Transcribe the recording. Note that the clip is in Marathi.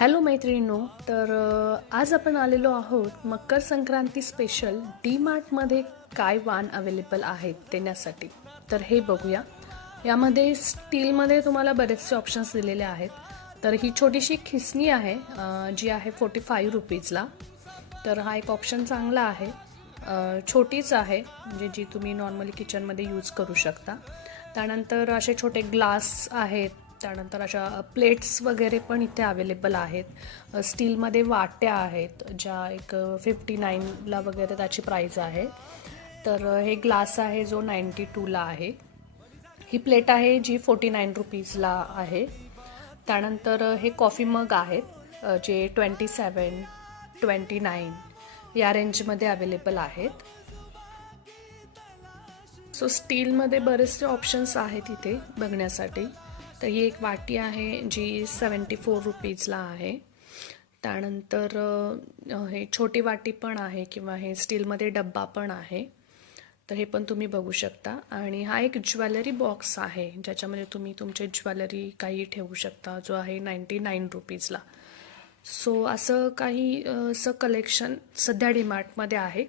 हॅलो मैत्रिणींनो, तर आज आपण आलेलो आहोत मकर संक्रांती स्पेशल डी मार्टमध्ये काय वाण अवेलेबल आहेत देण्यासाठी. तर हे बघूया. यामध्ये स्टीलमध्ये तुम्हाला बरेचसे ऑप्शन्स दिलेले आहेत. तर ही छोटीशी खिसणी आहे जी आहे 45 रुपीजला. तर हा एक ऑप्शन चांगला आहे. छोटीच आहे, म्हणजे जी तुम्ही नॉर्मली किचनमध्ये यूज करू शकता. त्यानंतर असे छोटे ग्लास आहेत. त्यानंतर अशा प्लेट्स वगैरे पण इथे अवेलेबल आहेत. स्टीलमध्ये वाट्या आहेत ज्या एक 59ला वगैरे त्याची प्राईस आहे. तर हे ग्लास आहे जो 92ला आहे. ही प्लेट आहे जी 49 रुपीजला आहे. त्यानंतर हे कॉफी मग आहेत जे 27, 29 या रेंजमध्ये अवेलेबल आहेत. सो स्टीलमध्ये बरेचसे ऑप्शन्स आहेत इथे बघण्यासाठी. तर ही एक वाटी आहे जी 74 रुपीजला आहे. त्यानंतर हे छोटी वाटी पण आहे किंवा हे स्टीलमध्ये डब्बा पण आहे. तर हे पण तुम्ही बघू शकता. आणि हा एक ज्वेलरी बॉक्स आहे ज्याच्यामध्ये तुम्ही तुमचे ज्वेलरी काही ठेवू शकता, जो आहे 99 रुपीजला. सो असं काही असं कलेक्शन सध्या डीमार्टमध्ये आहे.